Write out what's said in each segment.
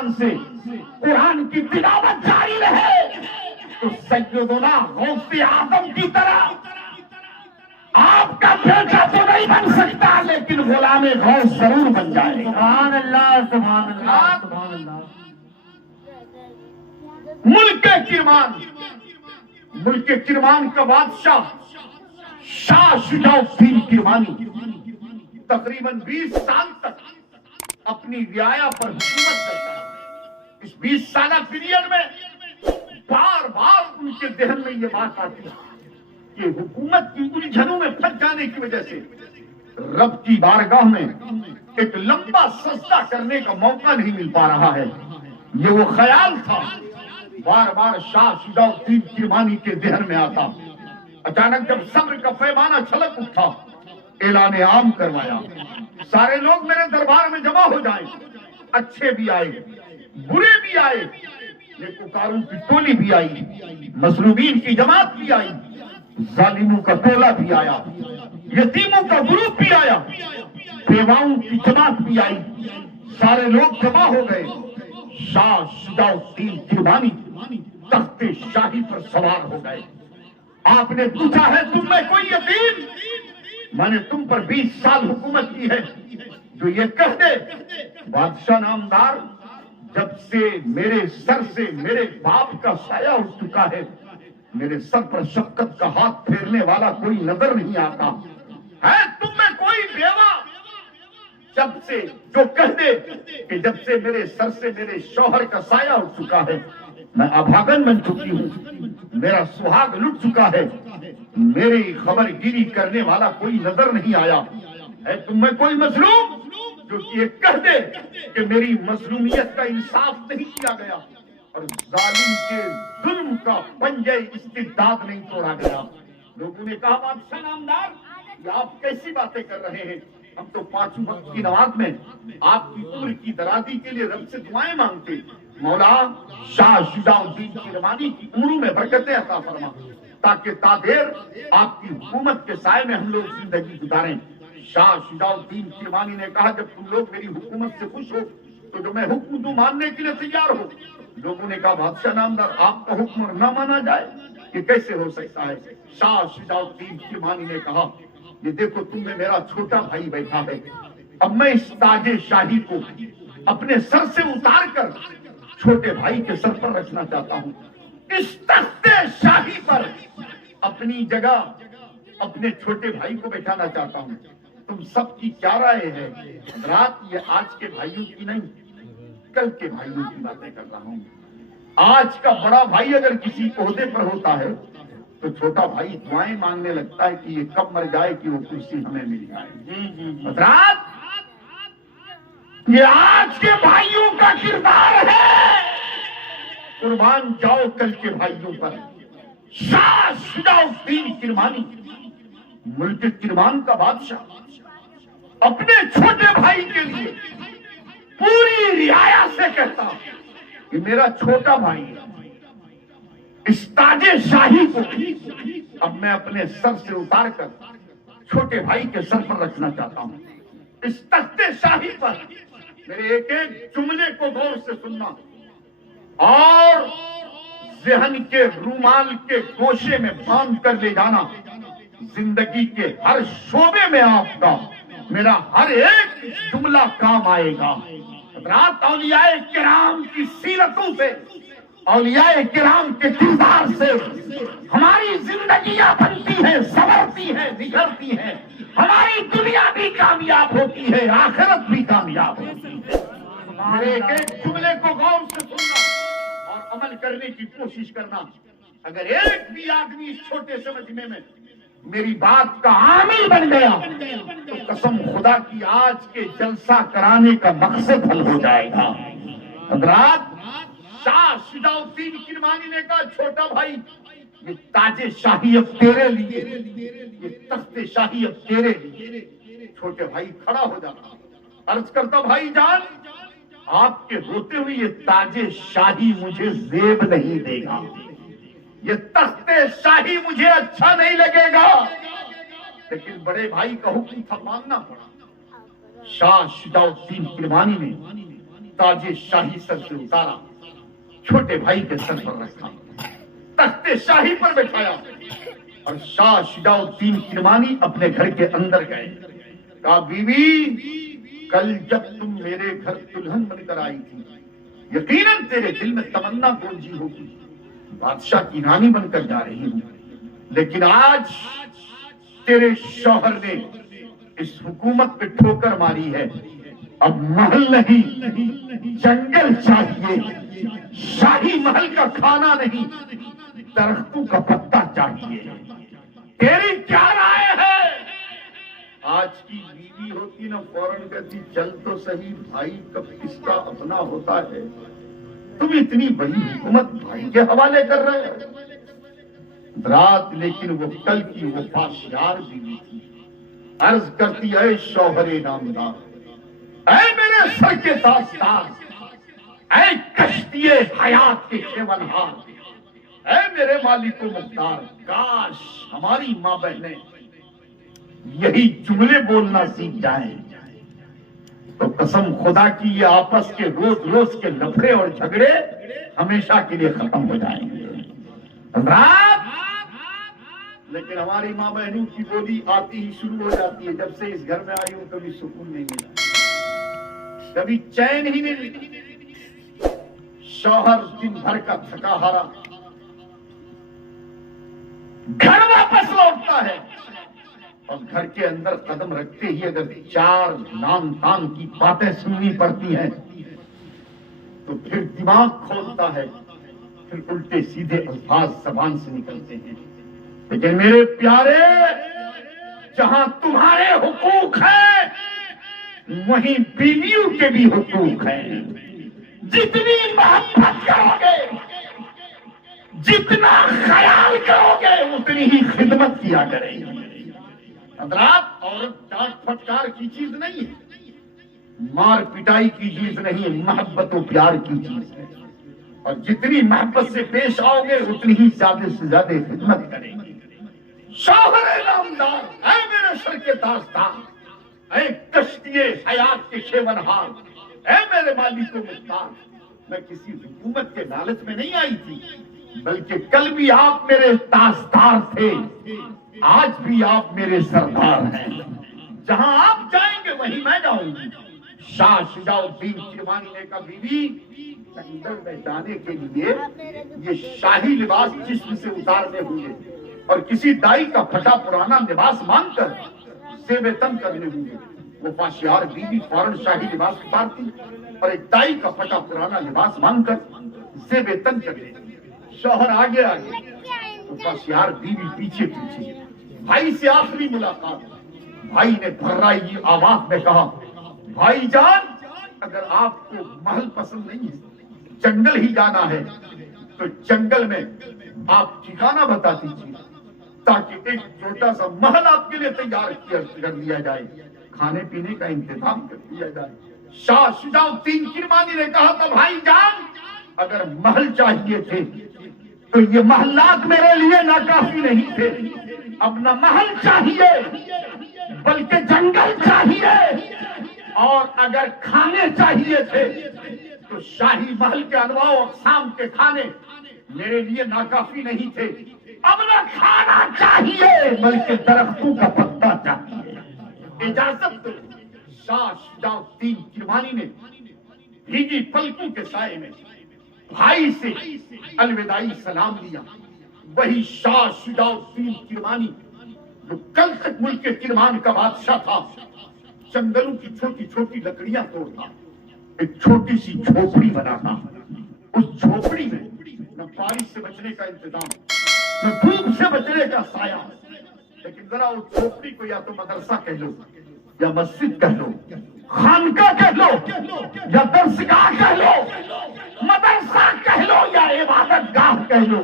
زبان سے قرآن کی تلاوت جاری رہے تو سیدنا غوث اعظم کی طرح آپ کا بیٹا تو نہیں بن سکتا لیکن غلام غوث ضرور بن جائے گا۔ سبحان اللہ سبحان اللہ سبحان اللہ۔ ملک کرمان کا بادشاہ شاہ شجاع الدین کرمانی تقریباً 20 سال تک اپنی رعایا پر حکومت کرتا ہے۔ اس 20 سالہ پیریڈ میں بار بار ان کے ذہن میں یہ بات آتی ہے کہ حکومت کی الجھنوں میں پھنس جانے کی وجہ سے رب کی بارگاہ میں ایک لمبا سجدہ کرنے کا موقع نہیں مل پا رہا ہے۔ یہ وہ خیال تھا بار بار شاہ شجاع الدین کرمانی کے ذہن میں آتا۔ اچانک جب صبر کا پیمانہ چھلک اٹھا، اعلان عام کروایا، سارے لوگ میرے دربار میں جمع ہو جائیں، اچھے بھی آئے برے بھی آئے، نیکوکاروں کی ٹولی بھی آئی، مظلومین کی جماعت بھی آئی، ظالموں کا ٹولہ بھی آیا، یتیموں کا گروپ بھی آیا، بیواؤں کی جماعت بھی آئی، سارے لوگ جمع ہو گئے۔ شاہ شجاع الدین کرمانی تخت شاہی پر سوار ہو گئے۔ آپ نے پوچھا ہے تم میں کوئی یقین؟ میں نے تم پر 20 سال حکومت کی ہے، جو یہ کہہ دے بادشاہ نامدار جب سے میرے سر سے میرے باپ کا سایہ اٹھ چکا ہے، میرے سر پر شفقت کا ہاتھ پھیرنے والا کوئی نظر نہیں آتا ہے۔ تم میں کوئی بیوہ جب سے جو کہہ دے کہ جب سے میرے سر سے میرے شوہر کا سایہ اٹھ چکا ہے، میں ابھاگن بن چکی ہوں، میرا سہاگ لٹ چکا ہے، میری خبر گیری کرنے والا کوئی نظر نہیں آیا ہے۔ تم میں کوئی مظلوم جو یہ کہہ دے کہ میری مظلومیت کا انصاف نہیں کیا گیا اور ظالم کے ظلم کا پنجہ استبداد نہیں توڑا گیا؟ لوگوں نے کہا بادشاہ نامدار یہ آپ کیسی باتیں کر رہے ہیں؟ ہم تو 5 وقت کی نماز میں آپ کی عمر کی درازی کے لیے رب سے دعائیں مانگتے، مولا شاہ شجاع الدین کرمانی کی عمروں میں برکتیں عطا فرما تاکہ تادیر آپ کی حکومت کے سائے میں ہم لوگ زندگی گزاریں۔ شاہ شجاع الدین کرمانی نے کہا جب تم لوگ میری حکومت سے خوش ہو تو جو میں حکم دوں ماننے کے لیے تیار ہو۔ لوگوں نے کہا بادشاہ نامدار آپ کا حکم نہ مانا جائے یہ کیسے ہو سکتا ہے؟ شاہ شجاع الدین کرمانی نے کہا یہ دیکھو تم میں میرا چھوٹا بھائی بیٹھا ہے، اب میں اس تاج شاہی کو اپنے سر سے اتار کر چھوٹے بھائی کے سر پر رکھنا چاہتا ہوں، اس تخت شاہی پر اپنی جگہ اپنے چھوٹے بھائی کو بیٹھانا چاہتا ہوں۔ تم سب کی کیا رائے ہے؟ حضرات یہ آج کے بھائیوں کی نہیں کل کے بھائیوں کی باتیں کر رہا ہوں۔ آج کا بڑا بھائی اگر کسی عہدے پر ہوتا ہے تو چھوٹا بھائی دعائیں مانگنے لگتا ہے کہ یہ کب مر جائے کہ وہ کرسی ہمیں مل جائے۔ حضرات یہ آج کے بھائیوں کا کردار ہے، قربان جاؤ کل کے بھائیوں پر۔ شاہ شجاع الدین کرمانی ملک کرمان کا بادشاہ اپنے چھوٹے بھائی کے لیے پوری رعایا سے کہتا کہ میرا چھوٹا بھائی ہے، اس تاج شاہی کو اب میں اپنے سر سے اتار کر چھوٹے بھائی کے سر پر رکھنا چاہتا ہوں۔ اس تخت شاہی پر میرے ایک ایک جملے کو غور سے سننا اور ذہن کے رومال کے گوشے میں باندھ کر لے جانا۔ زندگی کے ہر شعبے میں آپ کا میرا ہر ایک جملہ کام آئے گا۔ حضرات اولیاء کرام کی سیرتوں سے، اولیاء کرام کے کردار سے ہماری زندگیاں بنتی ہیں، سنورتی ہیں، نکھرتی ہیں، ہماری دنیا بھی کامیاب ہوتی ہے، آخرت بھی کامیاب ہوتی ہے۔ میرے ایک ایک جملے کو غور سے سننا اور عمل کرنے کی کوشش کرنا۔ اگر ایک بھی آدمی اس چھوٹے سے مجمع میں میری بات کا عامل بن گیا تو قسم خدا کی آج کے جلسہ کرانے کا مقصد حل ہو جائے گا۔ حضرات شاہ شجاع الدین کرمانی نے کہا چھوٹا بھائی یہ تاج شاہی اب تیرے لیے، یہ تخت شاہی اب تیرے لیے۔ چھوٹے بھائی کھڑا ہو جاتا، عرض کرتا بھائی جان آپ کے ہوتے ہوئے یہ تاج شاہی مجھے زیب نہیں دے گا، یہ تخت شاہی مجھے اچھا نہیں لگے گا، لیکن بڑے بھائی کا حکم تھا ماننا پڑا۔ شاہ شجاع الدین کرمانی نے ताजे शाही सर से उतारा, छोटे भाई के सर पर रखा, तख्ते शाही पर बैठाया और शाह शुजाउद्दीन किरमानी अपने घर के अंदर गए। कहा, बीवी, कल जब तुम मेरे घर दुल्हन बनकर आई थी, यकीनन तेरे दिल में तमन्ना गूंजी होगी, बादशाह की रानी बनकर जा रही हूं, लेकिन आज तेरे शौहर ने इस हुकूमत पे ठोकर मारी है। अब महल नहीं, जंगल चाहिए, शाही महल का खाना नहीं, दरख्तों का पत्ता चाहिए। तेरी क्या राय है? आज की बीवी होती ना फौरन कहती, चल तो सही भाई, कब किसका अपना होता है, तुम इतनी बड़ी हुकूमत भाई के हवाले कर रहे हो। रात लेकिन वो कल की वफादार बीवी थी, अर्ज करती है, शौहरे नामदार, ऐ मेरे सर के ताजदार, ऐ कश्तिये हयात के खेवनहार, ऐ मेरे मालिक मुख्तार, काश हमारी माँ बहनें यही जुमले बोलना सीख जाएं, तो कसम खुदा की ये आपस के रोज रोज के लफड़े और झगड़े हमेशा के लिए खत्म हो जाएंगे। रात लेकिन हमारी माँ बहनों की बोली आती ही शुरू हो जाती है। जब से इस घर में आई हूं कभी सुकून नहीं मिला, कभी चैन ही नहीं मिला। शौहर दिन भर का थका हारा घर वापस लौटता है और घर के अंदर कदम रखते ही अगर चार नाम तान की बातें सुननी पड़ती हैं तो फिर दिमाग खोलता है, फिर उल्टे सीधे अल्फाज जबान से निकलते हैं। लेकिन मेरे प्यारे, जहां तुम्हारे हुकूक हैं वहीं बीवियों के भी हुकूक हैं। जितनी मोहब्बत करोगे, जितना ख्याल करोगे, उतनी ही खिदमत किया करेगी। हजरात, औरत डांट फटकार की चीज नहीं है, मार पिटाई की चीज नहीं है, मोहब्बत और प्यार की चीज है। और जितनी मोहब्बत से पेश आओगे उतनी ही ज्यादा से ज्यादा खिदमत करेंगे। शौहरे नामदार, ऐ मेरे सर के ताजदार, ऐ कश्तिये हयात के खेवनहार, ऐ मेरे मालिक मुख्तार, मैं किसी हुकूमत के लालच में नहीं आई थी, बल्कि कल भी आप मेरे ताजदार थे, आज भी आप मेरे सरदार हैं। जहां आप जाएंगे वहीं मैं जाऊंगी। शाह शुजाउद्दीन किरमानी ने कहा, बीवी, जंगल में जाने के लिए ये शाही लिबास जिस्म से उतारने होंगे और किसी दाई का फटा पुराना लिबास मांगकर सेवे तन करने होंगे। वो फाशियार बीवी फौरन शाही लिबास उतारती और एक दाई का फटा पुराना लिबास मांगकर सेवे तन कर लेती। शौहर आगे आगे, वो फाशियार बीवी पीछे पीछे। भाई से आखिरी मुलाकात, भाई ने भर्राई आवाज में कहा, भाईजान, अगर आपको महल पसंद नहीं है, जंगल ही जाना है, तो जंगल में आप ठिकाना बता दीजिए ताकि एक छोटा सा महल आपके लिए तैयार कर दिया जाए, खाने पीने का इंतजाम कर दिया जाए। शाह शुजाउद्दीन किरमानी ने कहा था, भाईजान, अगर महल चाहिए थे तो ये महलात मेरे लिए नाकाफी नहीं थे। अब न महल चाहिए बल्कि जंगल चाहिए, और अगर खाने चाहिए थे तो शाही महल के अनवाओ अक़साम के खाने मेरे लिए नाकाफी नहीं थे। अब न खाना चाहिए बल्कि दरख्तों का पत्ता चाहिए। इजाजत दो। शाह शुजाउद्दीन किरमानी ने भीगी पलकों के साए में भाई से अलविदाई सलाम लिया। वही शाह शुजाउद्दीन किरमानी जो कल तक मुल्क के किरमान का बादशाह था, जंगलों की छोटी छोटी लकड़ियां तोड़ता, एक छोटी सी झोपड़ी बनाता। उस झोपड़ी में न बारिश से बचने का इंतजाम, न धूप से बचने का साया, लेकिन जरा उस झोपड़ी को या तो मदरसा कह लो, या मस्जिद कह लो, खानका कह लो, या दरसगाह कह लो, मदरसा कह लो या इबादत गाह कह लो,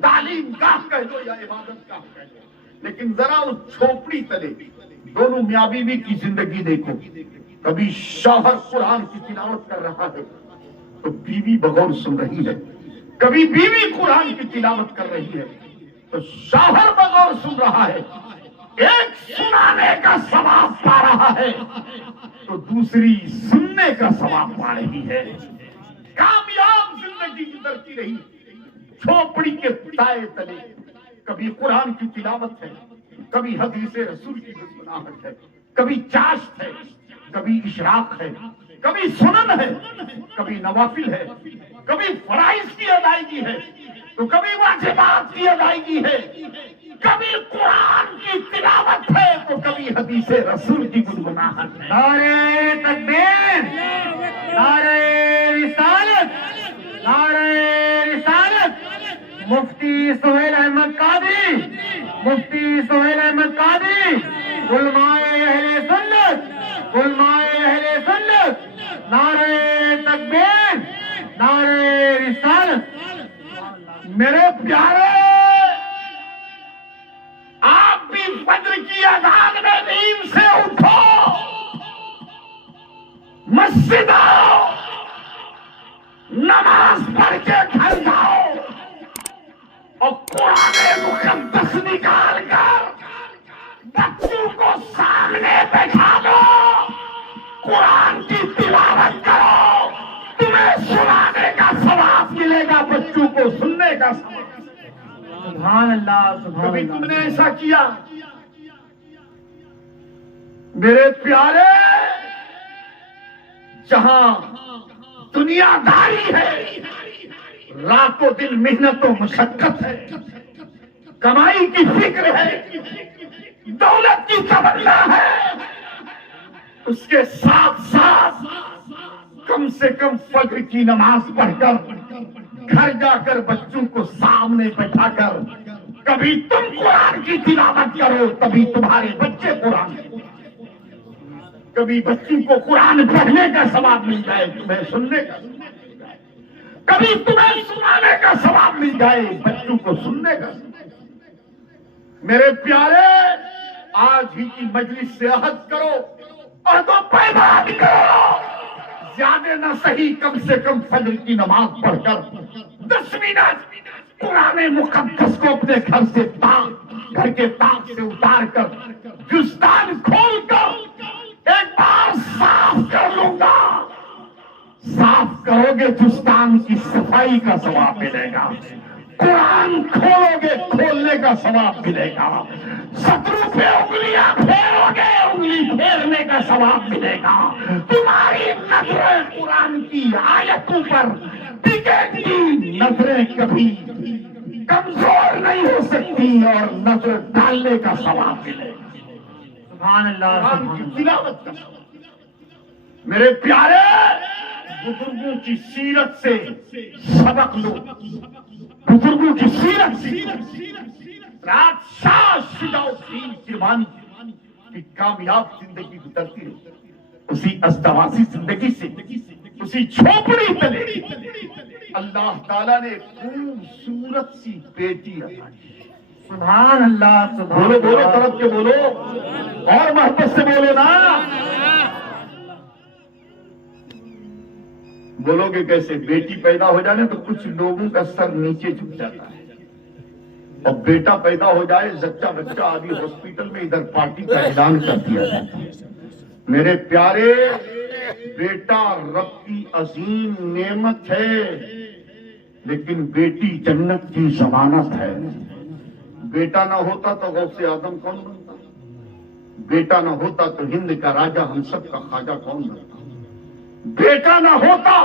तालीम गाह कह लो या इबादत गाह कह लो, लेकिन जरा उस झोपड़ी तले दोनों मियाँ बीवी की जिंदगी देखो। कभी शौहर कुरान की तिलावत कर रहा है तो बीवी बगौर सुन रही है, कभी बीवी कुरान की तिलावत कर रही है तो शौहर बगौर सुन रहा है। एक सुनाने का सवाब पा रहा है, तो दूसरी सुनने का सवाब पा रही है। कामयाब जिंदगी गुजरती रही झोपड़ी के साए तले। कभी कुरान की तिलावत है, कभी हदीसे रसूल की गुनगुनाहट है, कभी चाश्त है, कभी इशराक है, कभी सुनन है, कभी नवाफिल है, कभी फराइज की अदायगी है, तो कभी वाजिबात की अदायगी है, कभी कुरान की तिलावत है, तो कभी हदीसे रसूल की गुनगुनाहट है। नारे तकबीर, नारे रिसालत, नारे रिसालत। मुफ्ती सुहेल अहमद कादी, मुफ्ती सुहेल अहमद कादी, उलमाए अहले सुन्नत, उलमाए अहले सुन्नत। नारे तकबीर, नारे रिसालत। मेरे प्यारे, आप भी फज्र की अज़ान में नींद से उठो, मस्जिद आओ, नमाज पढ़ के घर जाओ और कुरान मुकद्दस निकाल कर बच्चों को सामने बैठा दो, कुरान की तिलावत करो, तुम्हें सुनाने का सवाब मिलेगा, बच्चों को सुनने का सवाब। सुभान अल्लाह, सुभान कभी अल्लाह। तुमने ऐसा किया? मेरे प्यारे, जहां दुनियादारी है, रातों दिन मेहनत और मशक्कत है, कमाई की फिक्र है, दौलत की तमन्ना है, उसके साथ साथ कम से कम फज्र की नमाज पढ़कर घर जाकर बच्चों को सामने बैठाकर कभी तुम कुरान की तिलावत करो, तभी तुम्हारे बच्चे कुरान, कभी बच्चों को कुरान पढ़ने का सवाब मिल जाए, तुम्हें सुनने का, कभी तुम्हें सुनाने का सवाब मिल जाए, बच्चों को सुनने का। मेरे प्यारे, आज ही की मजलिस से अहद करो और तो पैमान करो, ज्यादा न सही कम से कम फज्र की नमाज पढ़कर 10 मिनट कुरान मुकद्दस को अपने घर से घर के ताक से उतार कर जुस्तान खोल कर एक बार साफ कर लूंगा। साफ करोगे जुस्तान की सफाई का सवाब मिलेगा, कुरान खोलोगे खोलने का सवाब मिलेगा, शत्रु पे उंगलियां फेरोगे उंगली फेरने का सवाब मिलेगा, तुम्हारी नजरें कुरान की आयतों पर टिकेगी, नजरें कभी कमजोर नहीं हो सकती और नजर डालने का सवाब मिलेगा। सुभान अल्लाह, कुरान सुभान की अल्लाह। तिलावत कर। मेरे प्यारे, बुजुर्गों की सीरत से सबक लो, बुजुर्गों की सीरत से रात शाह शुजाओ कुर्बानी की कामयाब जिंदगी गुजरती रही, उसी अस्तवासी जिंदगी से, उसी झोपड़ी तले अल्लाह ताला ने खूबसूरत सी बेटी अता की। सुभान अल्लाह, सुभान बोलो बोलो, अल्लाह। तरफ के बोलो और मोहब्बत से बोलो ना। बोलोगे कैसे? बेटी पैदा हो जाने तो कुछ लोगों का सर नीचे झुक जाता है, और बेटा पैदा हो जाए जच्चा बच्चा आदि हॉस्पिटल में इधर पार्टी का ऐलान कर दिया जाता है। मेरे प्यारे, बेटा रब की अजीम नेमत है, लेकिन बेटी जन्नत की जमानत है। बेटा ना होता तो गौसे आदम कौन बनता? बेटा ना होता तो हिंद का राजा हम सब का ख्वाजा कौन बनता? बेटा ना होता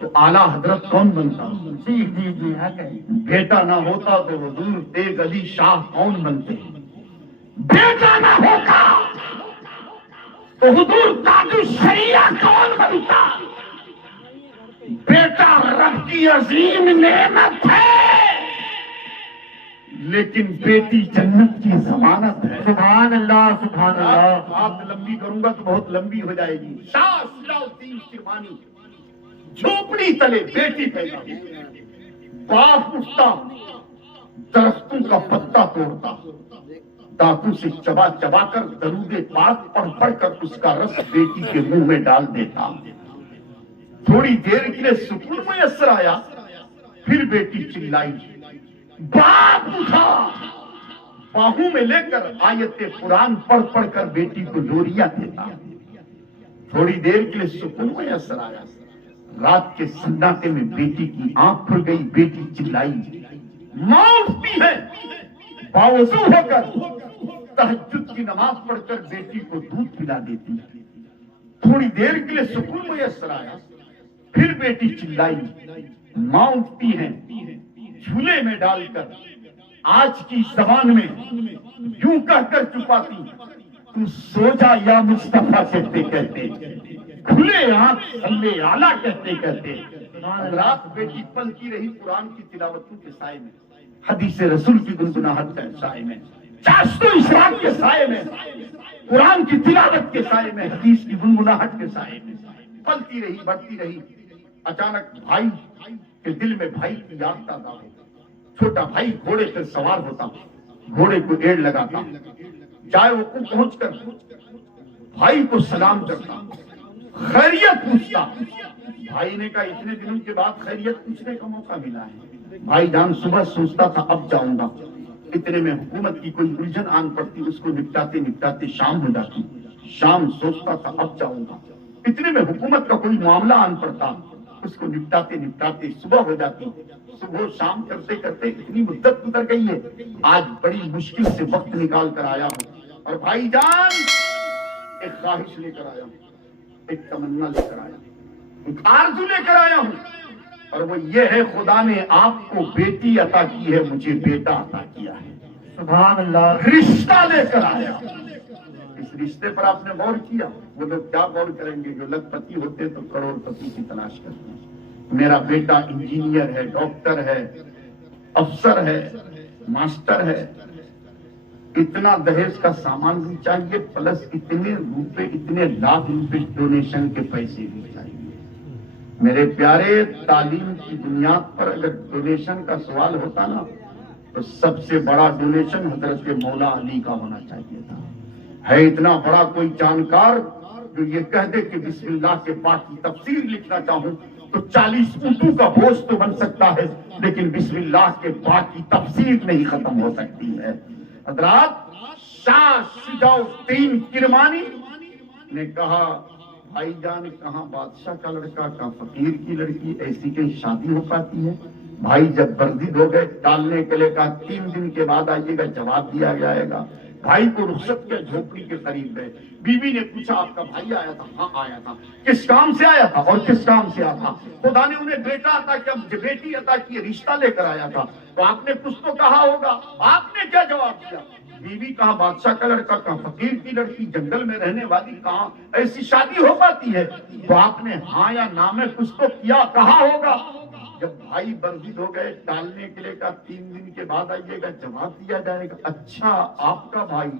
तो आला हजरत कौन बनता? जी जी जी, हाँ कहीं। बेटा ना होता तो हुजूर तेग अली शाह कौन बनते? बेटा ना होता तो हुजूर ताजु शरिया कौन बनता? बेटा रब की अजीम नेमत है, लेकिन बेटी जन्नत की जमानत है। सुभान अल्लाह, सुभान अल्लाह। बात लंबी करूंगा तो बहुत लंबी हो जाएगी। शाह शुजाउद्दीन किरमानी झोपड़ी तले बेटी पैदा हुई, बाप उठता दरख्तों का पत्ता तोड़ता, दांतों से चबा चबा कर दरूदे पाक पढ़ पढ़ कर उसका रस बेटी के मुंह में डाल देता। थोड़ी देर के लिए सुकून मुयस्सर आया, फिर बेटी चिल्लाई, बाप उठा बाहों में लेकर आयत कुरान पढ़ पढ़ कर बेटी को लोरियां देता। थोड़ी देर के लिए सुकून में असर आया। रात के सन्नाटे में बेटी की आंख खुल गई, बेटी चिल्लाई, मां उठती है, बावजू होकर तहज्जुद की नमाज पढ़कर बेटी को दूध पिला देती। थोड़ी देर के लिए सुकून में असर आया, फिर बेटी चिल्लाई, मां उठती है, झूले में डालकर आज की जबान में यूं कहकर चुपाती, तू सो जा या मुस्तफा कहते कहते, खुले आंख सल्ले आला कहते कहते रात बेटी पलती रही कुरान की तिलावतों के साए में, हदीस रसूल की गुनगुनाहट के साए में, चाशतो इशराक के साए में, कुरान की तिलावत के साए में, हदीस की गुनगुनाहट के साए में पलती रही, बढ़ती रही। अचानक भाई के दिल में भाई की याद ताजा हो। छोटा भाई घोड़े पर सवार होता, घोड़े को एड़ लगाता, चाहे वो पहुंचकर भाई को सलाम करता, खैरियत पूछता। भाई ने कहा इतने दिनों के बाद खैरियत पूछने का मौका मिला है। भाईजान सुबह सोचता था अब जाऊंगा, इतने में हुकूमत की कोई उलझन आन पड़ती, उसको निपटाते निपटाते शाम हो जाती। शाम सोचता था अब जाऊंगा, इतने में हुकूमत का कोई मामला आन पड़ता, उसको निपटाते निपटाते सुबह हो जाती। सुबह शाम करते करते इतनी मुद्दत गुजर गई है, आज बड़ी मुश्किल से वक्त निकाल कर आया हूँ और भाईजान एक ख्वाहिश लेकर आया हूँ, एक तमन्ना लेकर आया हूँ, एक आरज़ू लेकर आया हूँ, और वो ये है, खुदा ने आपको बेटी अता की है, मुझे बेटा अता किया है। सुभान अल्लाह। रिश्ता लेकर आया। इस रिश्ते पर आपने गौर किया? वो लोग क्या गौर करेंगे जो लखपति होते तो करोड़पति की तलाश करते हैं। मेरा बेटा इंजीनियर है, डॉक्टर है, अफसर है, मास्टर है, इतना दहेज का सामान भी चाहिए, प्लस इतने रुपए, इतने लाख रुपए डोनेशन के पैसे भी चाहिए। मेरे प्यारे, तालीम की बुनियाद पर अगर डोनेशन का सवाल होता ना, तो सबसे बड़ा डोनेशन हजरत मौला अली का होना चाहिए था। है इतना बड़ा कोई जानकार जो ये कह दे कि बिस्मिल्लाह के पाक की तफसीर लिखना चाहूं तो 40 ऊँटों का बोझ तो बन सकता है, लेकिन बिस्मिल्लाह के पाक की तफसीर नहीं खत्म हो सकती है। हजरात, शाह शुजाउद्दीन किरमानी ने कहा, भाईजान कहाँ बादशाह का लड़का, कहाँ फकीर की लड़की, ऐसी कहीं शादी हो पाती है? भाई जब बर्दिद हो गए, टालने के लिए कहा 3 दिन के बाद आइएगा, जवाब दिया जाएगा। भाई को रुखसत के झोपड़ी के करीब गए। बीवी ने पूछा, आपका भाई आया था? हाँ आया था। किस काम से आया था? और किस काम से आया था? खुदा ने उन्हें बेटा अता किया, बेटी अता की, रिश्ता लेकर आया था। तो आपने कुछ तो कहा होगा, आपने क्या जवाब दिया? बीवी कहाँ बादशाह का लड़का, कहाँ फकीर की लड़की, जंगल में रहने वाली, कहाँ ऐसी शादी हो पाती है? तो आपने हाँ या ना में कुछ तो किया, कहा होगा। जब भाई बर्दिद हो गए, टालने के लिए कहा 3 दिन के बाद आइएगा, जवाब दिया जाएगा। अच्छा, आपका भाई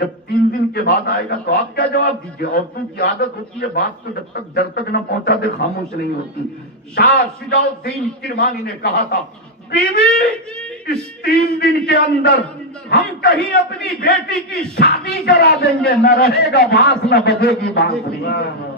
जब 3 दिन के बाद आएगा तो आप क्या जवाब दीजिए? औरतों की आदत होती है, बात को जब तक जड़ तक न पहुंचा दे खामोश नहीं होती। शाह शुजाउद्दीन किरमानी ने कहा था, बीवी इस 3 दिन के अंदर हम कहीं अपनी बेटी की शादी करा देंगे, न रहेगा बांस न बजेगी बांसुरी।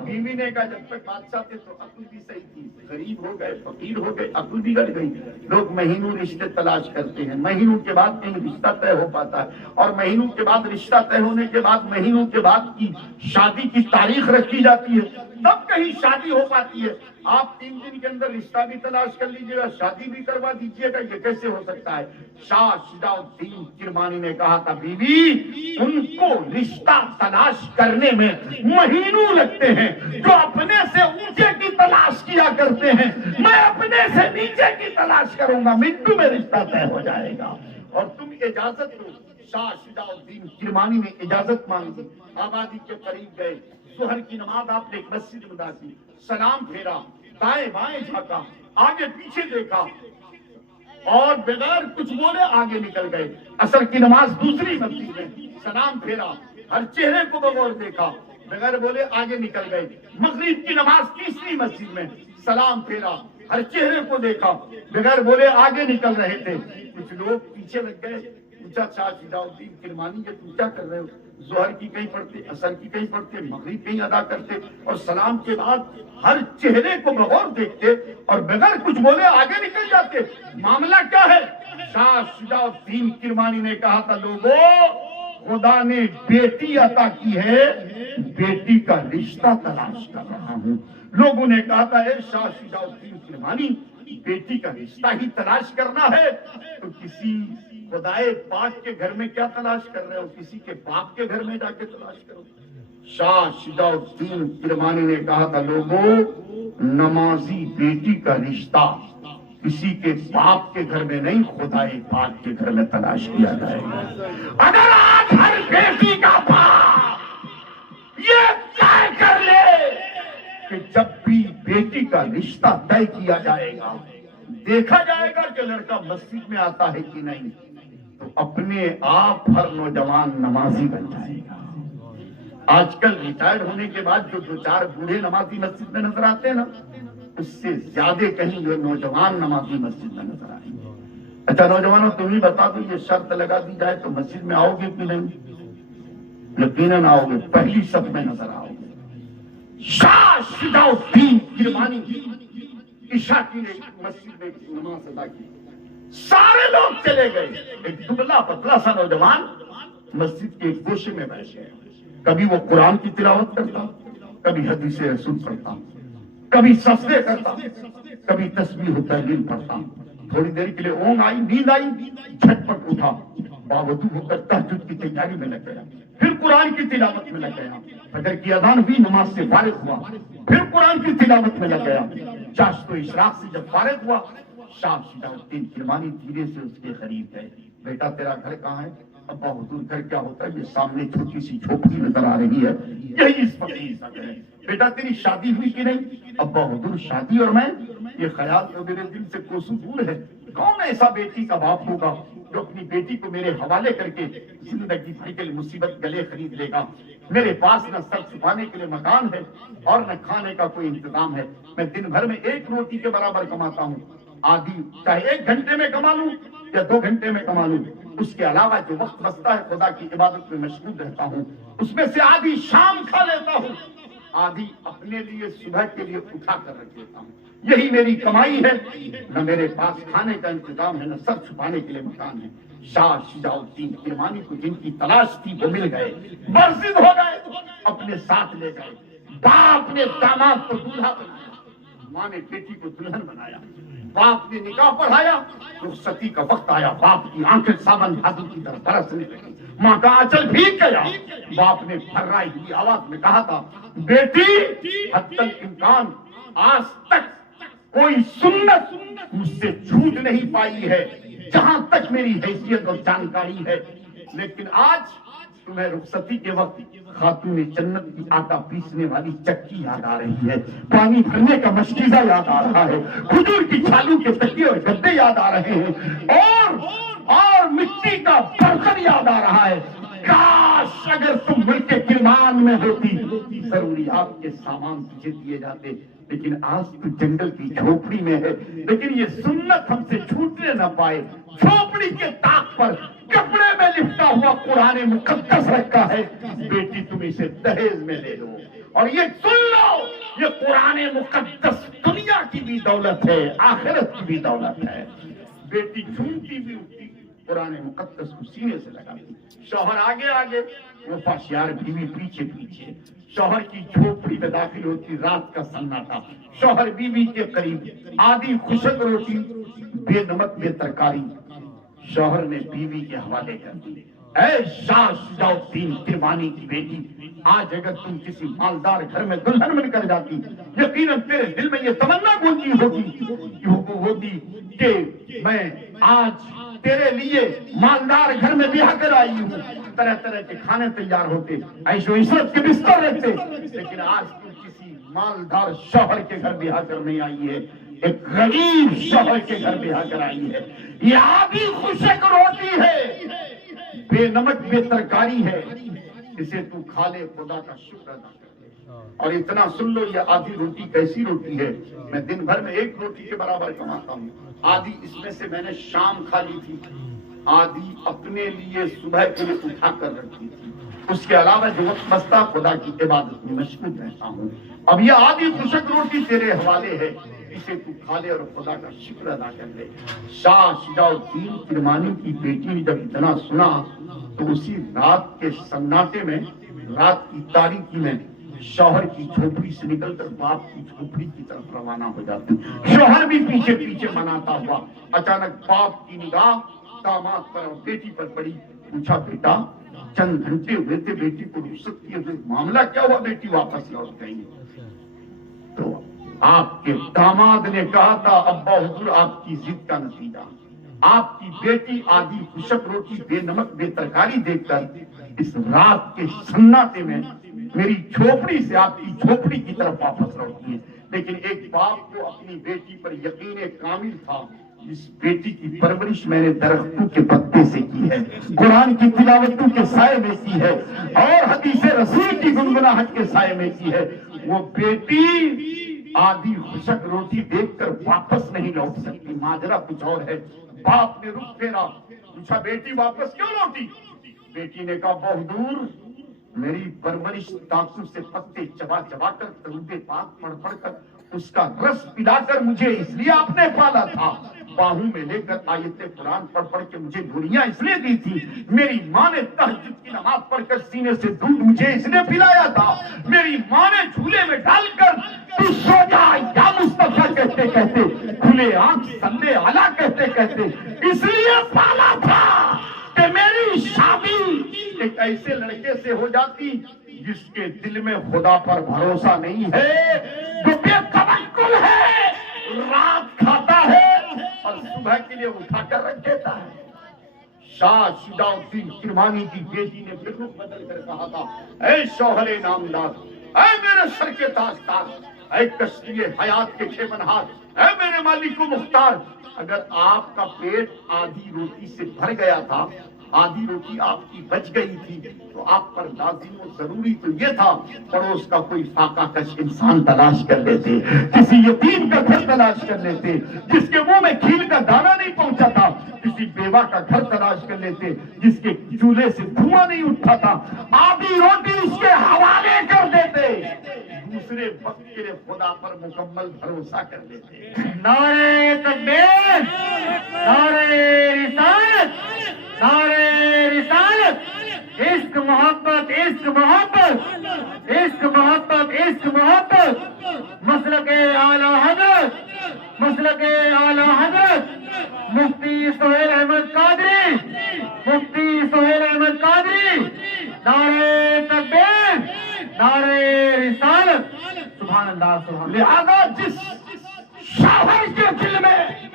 बीवी ने कहा, जब तक बादशाह थे तो अक्ल भी सही थी, गरीब हो गए, फकीर हो गए, अक्ल बिगड़ गई। लोग महीनों रिश्ते तलाश करते हैं, महीनों के बाद कहीं रिश्ता तय हो पाता है, और महीनों के बाद रिश्ता तय होने के बाद महीनों के बाद की शादी की तारीख रखी जाती है, तब कहीं शादी हो पाती है। आप 3 दिन के अंदर रिश्ता भी तलाश कर लीजिएगा, शादी भी करवा दीजिएगा, ये कैसे हो सकता है? शाह शुजाउद्दीन किरमानी ने कहा था, बीवी उनको रिश्ता तलाश करने में महीनों लगते हैं जो अपने से ऊंचे की तलाश किया करते हैं। मैं अपने से नीचे की तलाश करूंगा, मिनटों में रिश्ता तय हो जाएगा। और तुम इजाजत दो। शाह शुजाउद्दीन किरमानी ने इजाजत मांगी, आबादी के करीब गए, सुहर की नमाज आपने एक मस्जिद में अदा की, सलाम फेरा, दाएं बाएं झांका, आगे पीछे देखा और बगैर कुछ बोले आगे निकल गए। असर की नमाज दूसरी मस्जिद में, सलाम फेरा, हर चेहरे को बगौर देखा, बगैर बोले आगे निकल गए। मगरिब की नमाज तीसरी मस्जिद में, सलाम फेरा, हर चेहरे को देखा, बगैर बोले आगे निकल रहे थे। कुछ लोग पीछे लग गए, पूछा, शाह शुजाउद्दीन किरमानी ये तुम क्या कर रहे हो? ज़ोहर की कहीं पढ़ते, असर की कहीं पढ़ते, मगरिब कहीं अदा करते, और सलाम के बाद हर चेहरे को बगौर देखते और बगैर कुछ बोले आगे निकल जाते। मामला क्या है? शाह शुजाउद्दीन किरमानी ने कहा था, लोगों खुदा ने बेटी अता की है, बेटी का रिश्ता तलाश कर रहा हूँ। लोगों ने कहा था, ए शाह शुजाउद्दीन किरमानी, बेटी का रिश्ता ही तलाश करना है तो किसी खुदाए पाक के घर में क्या तलाश कर रहे हो, किसी के बाप के घर में जाके तलाश करो। शाह शुजाउद्दीन किरमानी ने कहा था, लोगों नमाजी बेटी का रिश्ता किसी के बाप के घर में नहीं, खुदाए पाक के घर में तलाश किया जाएगा। अगर आज हर बेटी का बाप ये तय कर ले कि जब भी बेटी का रिश्ता तय किया जाएगा, देखा जाएगा कि लड़का मस्जिद में आता है कि नहीं, तो अपने आप हर नौजवान नमाजी बन जाएगा। आजकल रिटायर्ड होने के बाद जो दो चार बूढ़े नमाजी मस्जिद में नजर आते हैं ना, उससे ज्यादा कहीं जो नौजवान नमाजी मस्जिद में नजर आएंगे। अच्छा नौजवानों, तुम ही बता दो, ये शर्त लगा दी जाए तो मस्जिद में आओगे कि नहीं? यकीनन आओगे, पहली सब में नजर आओगे। शाह शुजाउद्दीन किरमानी इशा की मस्जिद में नमाज अदा की, सारे लोग चले गए। एक दुबला पतला सा नौजवान मस्जिद के एक गोशे में बैठ गया। कभी वो कुरान की तिलावत करता, कभी हदीस रसूल पढ़ता, कभी सजदे करता, कभी तस्बीह व तहलील पढ़ता। थोड़ी देर के लिए ऊँग आई, नींद आई, झटपट उठा, बावजूद होकर तहज्जुद की तैयारी में लग गया, फिर कुरान की तिलावत में लग गया। फजर की अजान हुई, नमाज से फारिग हुआ, फिर कुरान की तिलावत में लग गया। चाश्तो इशराक से जब फारिग हुआ, शाह शुजाउद्दीन किरमानी धीरे से उसके करीब गए। बेटा तेरा घर कहाँ है? अब्बा हुजूर घर क्या होता है, ये सामने छोटी सी झोपड़ी नजर आ रही है, यही इस फकीर का घर है। बेटा तेरी शादी हुई कि नहीं? अब्बा हुजूर शादी और मैं, ये ख्याल तो मेरे दिल से कोसों दूर है। कौन ऐसा बेटी का बाप होगा जो अपनी बेटी को मेरे हवाले करके जिंदगी भर के लिए मुसीबत गले खरीद लेगा? मेरे पास न सर छुपाने के लिए मकान है और न खाने का कोई इंतजाम है। मैं दिन भर में एक रोटी के बराबर कमाता हूँ, आधी चाहे 1 घंटे में कमा लूं या 2 घंटे में कमा लूं, उसके अलावा जो वक्त बचता है खुदा की इबादत में मशगूल रहता हूँ। उसमें से आधी शाम खा लेता हूँ, आधी अपने लिए सुबह के लिए उठा कर रख लेता हूँ। यही मेरी कमाई है। न मेरे पास खाने का इंतजाम है, न सर छुपाने के लिए मकान है। शाह शुजाउद्दीन किरमानी को जिनकी तलाश थी वो मिल गए, मस्जिद हो गए, अपने साथ ले गए। बाप ने दामाद को दूल्हा बनाया, माँ ने बेटी को दुल्हन बनाया। बाप ने निकाह पढ़ाया, रुखसती का वक्त आया, बाप की आंखें सावन भादु की तरह बरसने लगी, माँ का आंचल भीग गया। बाप ने फर्राई हुई आवाज में कहा था, बेटी हत्तल इम्कान आज तक कोई सुन्नत मुझसे छूट नहीं पाई है, जहां तक मेरी हैसियत और जानकारी है। लेकिन आज तुम्हें रुखसती के वक्त खातून जन्नत की आटा पीसने वाली चक्की याद आ रही है, पानी भरने का मशकीजा याद आ रहा है, हुजूर की छालू के तकिए और गद्दे याद आ रहे हैं, और मिट्टी का बर्तन याद आ रहा है। काश अगर तुम मुल्क किरमान में होती, जरूरियात के सामान तुझे दिए जाते, लेकिन आज तू जंगल की झोपड़ी में है। लेकिन ये सुन्नत हमसे छूटने न पाए। झोपड़ी के ताक पर कपड़े में लिपटा हुआ कुरान मुकद्दस रखा है, बेटी तुम इसे दहेज में ले लो। और ये सुन लो, ये कुरान मुकद्दस दुनिया की भी दौलत है, आखिरत की भी दौलत है। बेटी झूमती भी उठती कुरान मुकद्दस को सीने से लगाती, शौहर आगे आगे, वफादार बीवी पीछे पीछे। शौहर की झोपड़ी में दाखिल होती रात का सन्नाटा, शौहर बीवी के करीब, आधी खुशक रोटी बेनमक में तरकारी शौहर ने बीवी के हवाले कर दी। ऐ शाह शुजाउद्दीन किरमानी की बेटी, आज अगर तुम किसी मालदार घर में दुल्हन बनकर जाती, यकीनन तेरे दिल में ये तमन्ना गूंजी होगी कि मैं आज तेरे लिए मालदार घर में ब्याह कर आई हूँ। तरह तरह के खाने तैयार होते, ऐशो इशरत के बिस्तर रहते, लेकिन आज तुम किसी मालदार शौहर के घर ब्याह करने आई है, एक गरीब शौहर के घर ब्याह कर आई है। ये आधी खुशक रोटी है, बेनमक बे तरकारी है, इसे तू खा ले, खुदा का शुक्र अदा कर। और इतना सुन लो, ये आधी रोटी कैसी रोटी है, मैं दिन भर में 1 रोटी के बराबर कमाता हूँ। आधी इसमें से मैंने शाम खा ली थी, आधी अपने लिए सुबह के लिए उठा कर रखी थी। उसके अलावा जो वक्त बचता खुदा की इबादत में मशगूल रहता हूँ। अब यह आधी खुशक रोटी तेरे हवाले है, इसे तू खा ले और खुदा का शुक्र अदा कर ले। शाह शिजाउद्दीन किरमानी की बेटी ने जब इतना सुना तो उसी रात के सन्नाटे में, रात की तारीकी में शौहर की झोपड़ी से निकलकर बाप की झोपड़ी की तरफ रवाना हो जाती। शौहर भी पीछे पीछे मनाता हुआ। अचानक बाप की निगाह दामाद पर और बेटी पर पड़ी। पूछा, बेटा चंद घंटे हुए थे बेटी को रुखसत किए हुए, मामला क्या हुआ, बेटी वापस लौट गई? तो आपके दामाद ने कहा था, अब्बा हुजूर आपकी जिद का नतीजा, आपकी बेटी आधी खुशक रोटी बेनमक बेतरकारी देखकर इस रात के सन्नाटे में मेरी झोपड़ी से आपकी झोपड़ी की तरफ वापस लौटी है। लेकिन एक बाप को अपनी बेटी पर यकीन कामिल था, इस बेटी की परवरिश मैंने दरख्तों के पत्ते से की है, कुरान की तिलावतों के साए में की है और हदीस रसूल की गुनगुनाहट के साए में की है। वो बेटी आधी खुशक रोटी देखकर वापस नहीं लौट सकती। माजरा कुछ और है। बाप ने रुख फेरा, पूछा, बेटी वापस क्यों लौटी? बेटी ने कहा, बहुदूर मेरी परवरिश दांतों से पत्ते चबा चबा कर, तरूबे पाक पढ़ पढ़ कर, उसका रस पिलाकर मुझे इसलिए आपने पाला था, बाहों में लेकर आयते कुरान पढ़ पढ़ के मुझे धुरियां इसलिए दी थी, मेरी माँ ने तहज्जुद की नमाज पढ़कर सीने से दूध मुझे इसलिए पिलाया था, मेरी माँ ने झूले में डालकर तू सो जा या मुस्तफा कहते कहते, खुले आंख सल्ले आला कहते कहते इसलिए पाला था कि मेरी शादी एक ऐसे लड़के से हो जाती जिसके दिल में खुदा पर भरोसा नहीं है, जो बेतवक्कुल है, रात खाता है और सुबह के लिए उठाकर रख देता है। शाह शिजाउद्दीन किरमानी की बेटी ने फिर रुख बदल कर कहा था, ऐ शौहरे नामदार, ऐ मेरे सर के ताजदार, ऐ कश्तीए हयात के खेमनहार, ऐ मेरे मालिक मुख्तार, अगर आपका पेट आधी रोटी से भर गया था, आधी रोटी आपकी बच गई थी, तो आप पर लाजिम और जरूरी तो ये था पड़ोस का कोई फाका कश इंसान तलाश कर लेते, किसी यतीम का घर तलाश कर लेते, जिसके मुंह में खील का दाना नहीं पहुंचा था, किसी बेवा का घर तलाश कर लेते, जिसके चूल्हे से धुआं नहीं उठता था, आधी रोटी उसके हवाले कर देते, दूसरे वक्त के लिए खुदा पर मुकम्मल भरोसा कर लेते। नारे तकबीर, नारे रिसालत, नारे रिसालत, इश्क मोहब्बत, इश्क मोहब्बत, इश्क मोहब्बत, इश्क मोहब्बत, मसलके आला हजरत, मसलके आला हजरत मुफ्ती सोहेल अहमद कादरी, मुफ्ती सोहेल अहमद कादरी, नारे तकबीर, नारे रिसालत, सुभान अल्लाह, सुभान। लिहाजा जिस शौहर के दिल में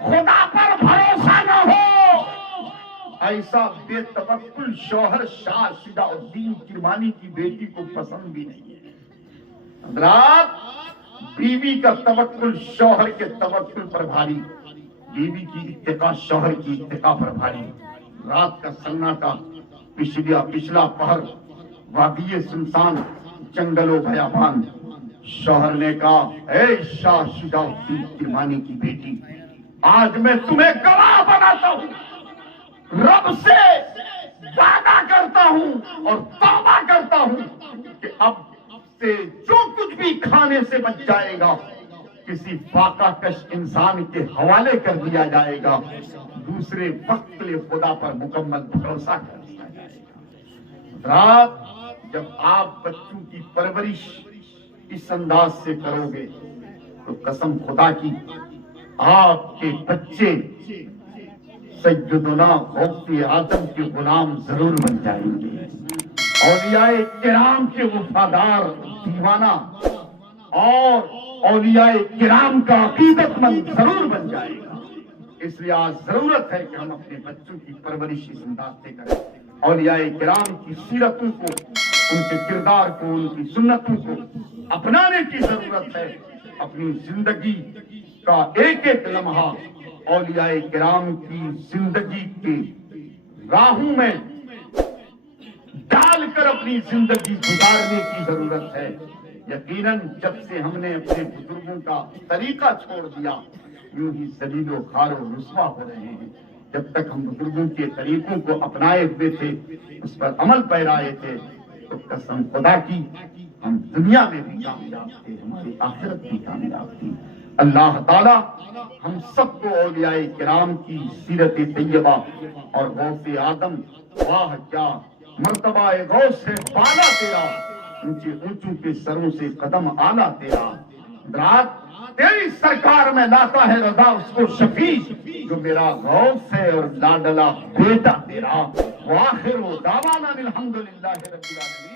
खुदा पर भरोसा न हो, ऐसा बेतवक्कुल शौहर शाह शिजाउद्दीन किरमानी की बेटी को पसंद भी नहीं है। हज़रात, बीवी का तवक्कुल शौहर के तवक्कुल पर भारी, बीवी की इत्तिका शौहर की इत्तिका पर भारी। रात का सन्नाटा, पिछला पहर, वादिये सुनसान, जंगलो बयाबान। शौहर ने कहा, ऐ शाह शिजाउद्दीन किरमानी की बेटी, आज मैं तुम्हें गवाह बनाता हूं, रब से वादा करता हूं और तौबा करता हूं कि अब से जो कुछ भी खाने से बच जाएगा किसी फाका कश इंसान के हवाले कर दिया जाएगा, दूसरे वक्त के लिए खुदा पर मुकम्मल भरोसा कर दिया जाएगा। रात जब आप बच्चों की परवरिश इस अंदाज से करोगे तो कसम खुदा की आपके बच्चे सैयदुना गौसे आदम के गुलाम जरूर बन जाएंगे, औलियाए किराम के वफादार दीवाना और औलियाए किराम का अकीदतमंद जरूर बन जाएगा। इसलिए आज जरूरत है कि हम अपने बच्चों की परवरिश इस अंदाज से करें। औलियाए किराम की सीरतों को, उनके किरदार को, उनकी सुन्नतों को अपनाने की जरूरत है। अपनी जिंदगी का एक एक लम्हा औलियाए किराम की जिंदगी के राहों में डालकर अपनी जिंदगी गुजारने की जरूरत है। यकीनन जब से हमने अपने बुजुर्गों का तरीका छोड़ दिया, यूं ही जलीलो खारो रुस्वा हो रहे हैं। जब तक हम बुजुर्गों के तरीकों को अपनाए हुए थे, उस पर अमल पैराए थे, तो कसम खुदा की हम दुनिया में भी कामयाब थे, हमारी आखिरत भी कामयाब थी। اللہ تعالی ہم سب کو اولیاء کرام کی سیرت طیبہ اور غوث آدم، واہ کیا مرتبہ غوث سے بالا تیرا، اونچے اونچوں کے سروں سے قدم آلہ تیرا، رات تیری سرکار میں لاتا ہے رضا اس کو شفیع جو میرا غوث ہے اور لاڈلا بیٹا تیرا۔ وآخر دعوانا الحمدللہ رب العالمین۔